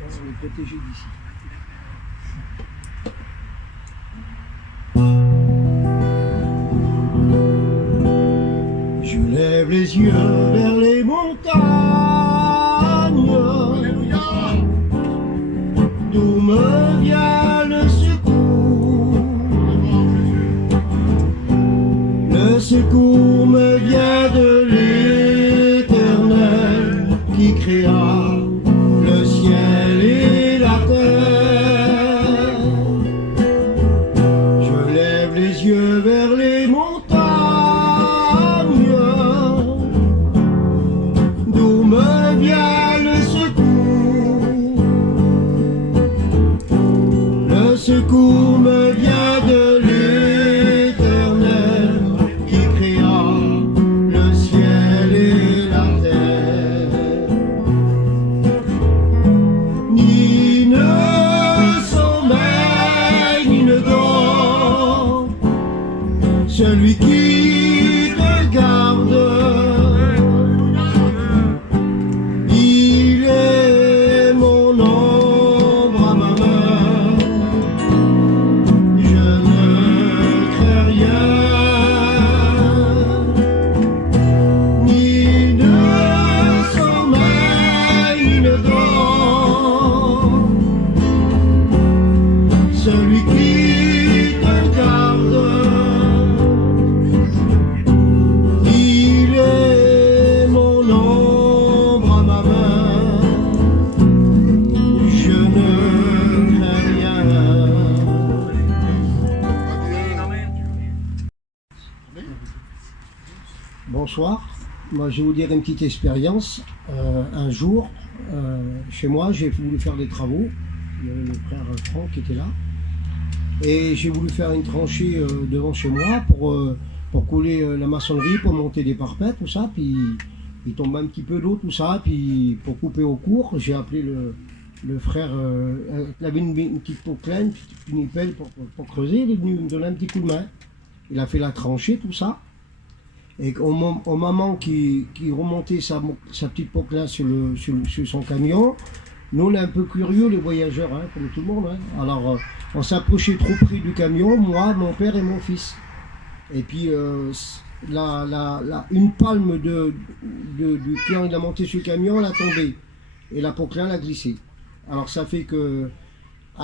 On est protégé d'ici. Je lève les yeux vers les montagnes, d'où me vient le secours. Le secours me vient de l'Éternel qui créa le ciel et la terre. Je lève les yeux vers les montagnes, d'où me vient le secours. Le secours me vient de l'Éternel qui créa le ciel et la terre. Ni ne sommeille, ni ne dort, celui qui te garde. Il est mon ombre à ma main, je ne crains rien. Ni ne sommeille, ni ne dort, celui qui te garde. Il est mon ombre à ma main, je ne crains rien. Bonsoir, moi je vais vous dire une petite expérience. Un jour, chez moi, j'ai voulu faire des travaux. Il y avait le frère Franck qui était là. Et j'ai voulu faire une tranchée devant chez moi pour couler la maçonnerie, pour monter des parpaings, tout ça. Puis il tombe un petit peu d'eau, tout ça. Puis pour couper au cours, j'ai appelé le frère. Il avait une petite poclaine, une pelle pour creuser. Il est venu me donner un petit coup de main. Il a fait la tranchée, tout ça. Et au moment qu'il remontait sa petite poclaine sur son camion, nous on est un peu curieux les voyageurs, hein, comme tout le monde. Hein. Alors on s'approchait trop près du camion, moi, mon père et mon fils. Et puis une palme du quand il a monté sur le camion, elle a tombé. Et la poclaine a glissé. Alors ça fait que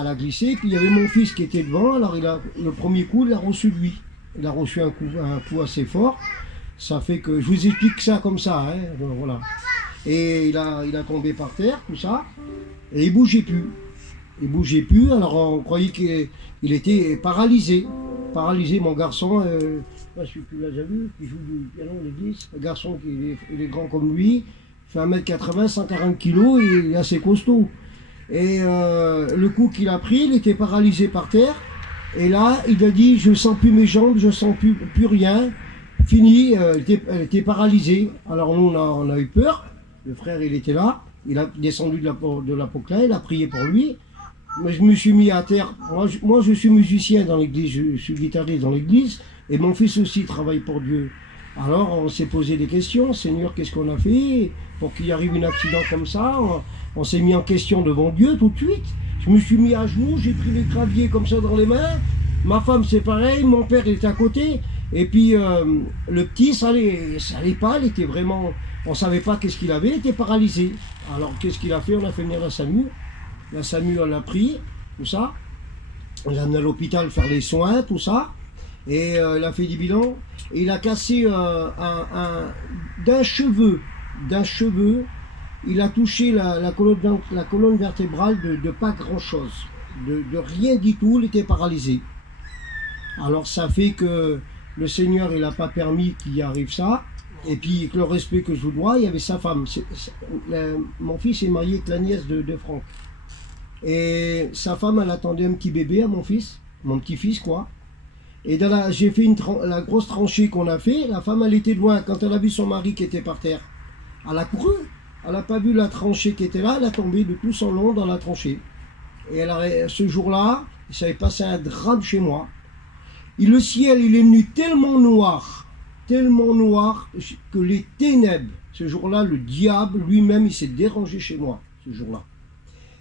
elle a glissé, puis il y avait mon fils qui était devant, alors le premier coup, il a reçu lui. Il a reçu un coup assez fort. Ça fait que, je vous explique ça comme ça, hein, voilà. Et il a tombé par terre, tout ça, et il bougeait plus. Il bougeait plus, alors on croyait qu'il était paralysé. Paralysé, mon garçon, celui que tu l'as déjà vu, qui joue du piano à l'église, un garçon qui il est grand comme lui, fait 1m80, 140 kg, et il est assez costaud. Et le coup qu'il a pris, il était paralysé par terre, et là, il a dit, je sens plus mes jambes, je sens plus rien. Fini, elle était paralysée. Alors nous, on a eu peur. Le frère, il était là. Il a descendu de la poclaine, il a prié pour lui. Mais je me suis mis à terre. Moi, je suis musicien dans l'église, je suis guitariste dans l'église. Et mon fils aussi travaille pour Dieu. Alors, on s'est posé des questions. Seigneur, qu'est-ce qu'on a fait pour qu'il arrive un accident comme ça? On s'est mis en question devant Dieu tout de suite. Je me suis mis à genoux, j'ai pris les claviers comme ça dans les mains. Ma femme, c'est pareil. Mon père était à côté. Et puis le petit, ça allait pas, il était vraiment, on savait pas qu'est-ce qu'il avait, il était paralysé. Alors qu'est-ce qu'il a fait? On a fait venir la SAMU. La SAMU, on l'a pris, tout ça. On l'a amené à l'hôpital faire les soins, tout ça. Et il a fait des bilans. Et il a cassé d'un cheveu, il a touché la colonne vertébrale de pas grand-chose. De rien du tout, il était paralysé. Alors ça fait que le Seigneur, il n'a pas permis qu'il y arrive ça. Et puis, avec le respect que je vous dois, il y avait sa femme. Mon fils est marié avec la nièce de Franck. Et sa femme, elle attendait un petit bébé à mon fils, mon petit-fils, quoi. Et j'ai fait la grosse tranchée qu'on a fait. La femme, elle était loin. Quand elle a vu son mari qui était par terre, elle a couru. Elle n'a pas vu la tranchée qui était là. Elle a tombé de tout son long dans la tranchée. Et ce jour-là, il s'avait passé un drame chez moi. Et le ciel, il est venu tellement noir que les ténèbres, ce jour-là, le diable lui-même, il s'est dérangé chez moi. ce jour-là.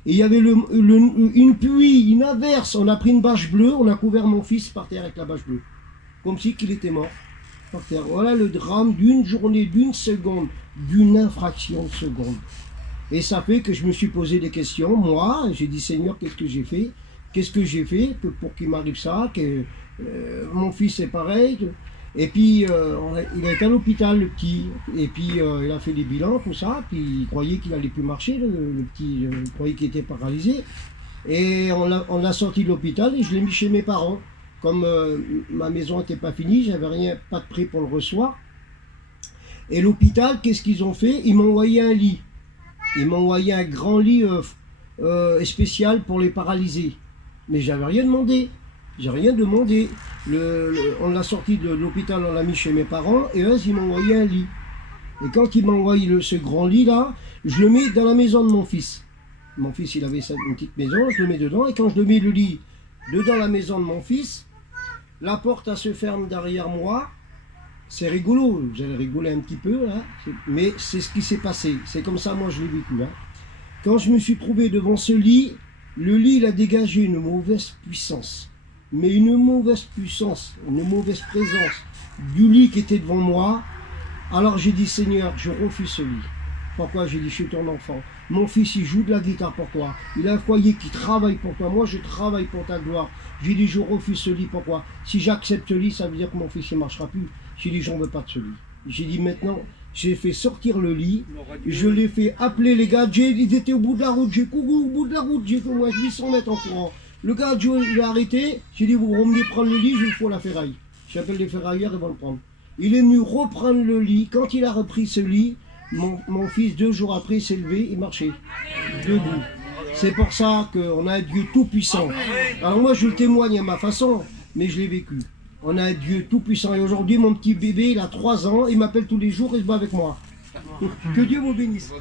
Et il y avait une pluie, une averse. On a pris une bâche bleue, on a couvert mon fils par terre avec la bâche bleue. Comme si qu'il était mort par terre. Voilà le drame d'une journée, d'une seconde, d'une infraction de seconde. Et ça fait que je me suis posé des questions. Moi, j'ai dit, Seigneur, qu'est-ce que j'ai fait? Qu'est-ce que j'ai fait pour qu'il m'arrive ça? Que mon fils est pareil. Et puis, il a été à l'hôpital, le petit. Et puis, il a fait des bilans, tout ça. Puis, il croyait qu'il n'allait plus marcher, le petit. Il croyait qu'il était paralysé. Et on l'a sorti de l'hôpital et je l'ai mis chez mes parents. Comme ma maison n'était pas finie, j'avais rien, pas de prêt pour le recevoir. Et l'hôpital, qu'est-ce qu'ils ont fait? Ils m'ont envoyé un lit. Ils m'ont envoyé un grand lit spécial pour les paralysés. Mais j'avais rien demandé. J'ai rien demandé. On l'a sorti de l'hôpital, on l'a mis chez mes parents, et eux, ils m'ont envoyé un lit. Et quand ils m'ont envoyé ce grand lit-là, je le mets dans la maison de mon fils. Mon fils, il avait une petite maison, je le mets dedans, et quand je le mets le lit dedans la maison de mon fils, la porte, elle se ferme derrière moi. C'est rigolo, vous allez rigoler un petit peu, hein, mais c'est ce qui s'est passé. C'est comme ça, moi, je l'ai vécu. Hein. Quand je me suis trouvé devant ce lit, le lit, il a dégagé une mauvaise puissance. Mais une mauvaise puissance, une mauvaise présence du lit qui était devant moi. Alors j'ai dit, Seigneur, je refuse ce lit. Pourquoi? J'ai dit, je suis ton enfant. Mon fils, il joue de la guitare pour toi. Il a un foyer qui travaille pour toi. Moi, je travaille pour ta gloire. J'ai dit, je refuse ce lit. Pourquoi? Si j'accepte ce lit, ça veut dire que mon fils ne marchera plus. J'ai dit, j'en veux pas de ce lit. J'ai dit, maintenant, j'ai fait sortir le lit. Je l'ai fait appeler les gars. Ils étaient au bout de la route. J'ai couru au bout de la route. J'ai fait au moins 800 mètres en courant. Le gars, il a arrêté. J'ai dit, vous revenez prendre le lit, je vous faut la ferraille. J'appelle les ferrailleurs, ils vont le prendre. Il est venu reprendre le lit. Quand il a repris ce lit, mon fils, 2 jours après, s'est levé, il marchait. Debout. C'est pour ça qu'on a un Dieu tout-puissant. Alors moi, je le témoigne à ma façon, mais je l'ai vécu. On a un Dieu tout-puissant. Et aujourd'hui, mon petit bébé, il a 3 ans, il m'appelle tous les jours et il se bat avec moi. Que Dieu vous bénisse.